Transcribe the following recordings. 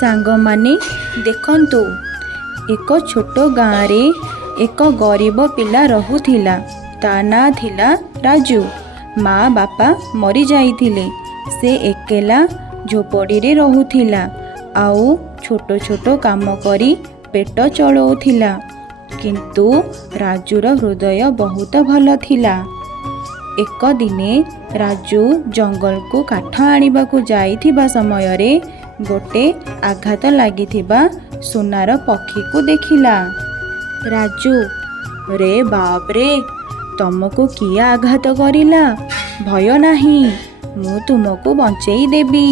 सांगमाने देखंतु एक छोट गाँव रे एक गरीब पिला रहुथिला। ता ना थिला राजू। माँ बापा मरी जाइथिले। से एकेला झोपड़ी रे रहुथिला आउ छोट छोट काम करी पेट चलाउथिला। किंतु राजूर हृदय बहुत भल थिला। एक दिने राजू जंगल को काठ आनिबाकू जाइथिबा समय रे गोटे आघात लागिथिबा सुनार पक्षी को देखिला। राजू रे बाप रे, तुमको किए आघात करिला? भय नहीं, मु तुमको बंचेई देबी।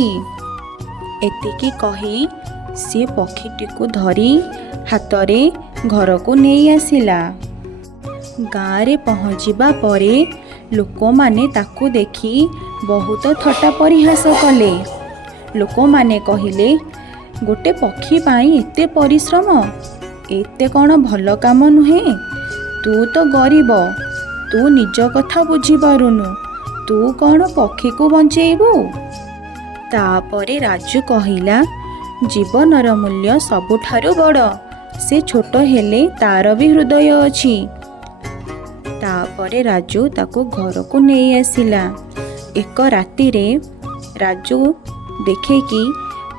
एतिकी कही सी पक्षीटी को धरी हातरे घर को नहीं आसिला। गाँव रे पहुँचीबा परे लोक माने ताकू देखी बहुत थट्टा परिहास कले। लोक माने कहिले, गोटे पक्षी पाई एते परिश्रम, एते कौन भल काम नुहे? तू तो गरीब, तू निज कथा बुझी पारुनु, तू कौन पक्षी को बंचेबू? तापरे राजू कहिला, जीवनर मूल्य सबुठारु बड़। से छोट हेले तार भी हृदय अछि। तापरे राजू ताको घर को नहीं आसिला। एक राति रे राजू देखे कि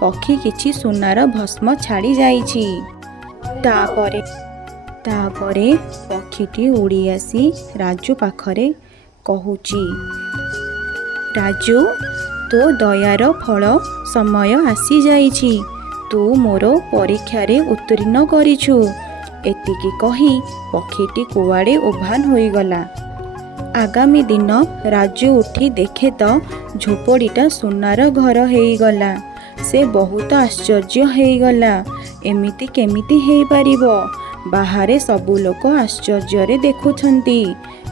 पक्षी किछि सुनार भस्म छाड़ी जाइछि। तापरे पक्षीटी उड़ी आसी राजू पाखरे कहूची, राजू तो दयार फल समय आसी जाइछि। तू मोर परीक्षा रे उत्तीर्ण करिछु। एतिकी कही पक्षीटी कुआड़े उभान होईगला। आगामी दिन राजू उठी देखे तो झोपड़ीटा सुनार घर हेईगला। से बहुत आश्चर्य हेईगला, एमिति केमिति हेई पारिबो? बाहरे सबु लोक आश्चर्य रे देखुछंती।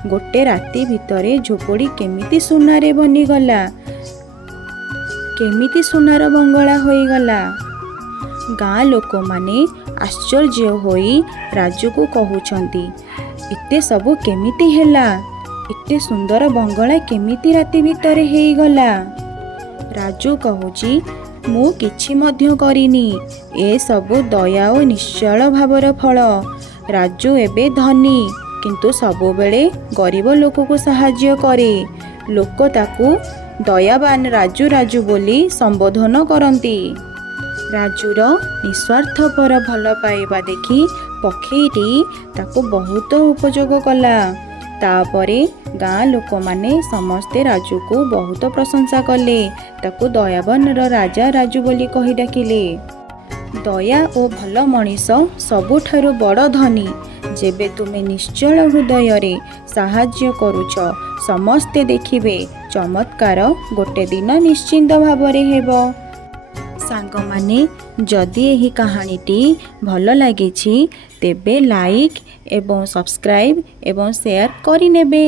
गोटे राति भितरे झोपड़ी केमिति सुनारे बनिगला, केमिति सुनार बंगला होईगला? गाँ लोक माने आश्चर्य होई राजू को कहउछंती, एते सबु केमिति हेला? एते सुंदर बंगला केमिति राति भितरे हेईगला? राजू कहूची, मु किछि मध्य करिनी, ए सबु दया और निश्चल भावर फल। राजू एबे धनी, किंतु सबु बेले गरीब लोक को सहाय्य करे। लोक ताकू दयावान राजू राजू बोली संबोधन करती। राजूर निस्वार्थपर भल पाइबा देखी पक्षीटी ताको बहुत उपयोग कला। तापरे गाँ लोक माने समस्ते राजू को बहुत प्रशंसा कले। ताको दयावानर राजा राजू बोली कही डाकिले। दया और भल मनीष सबुठारु बड़ धनी। जेबे तुमे निश्चल हृदय रे साहाय्य करुछ, समस्ते देखिबे चमत्कार गोटे दिन निश्चिंत भावरे हेबो। सांगमाने जदि एही कहानीटी भल लागिछि तेबे लाइक एवं सब्सक्राइब एवं शेयर करि नेबे।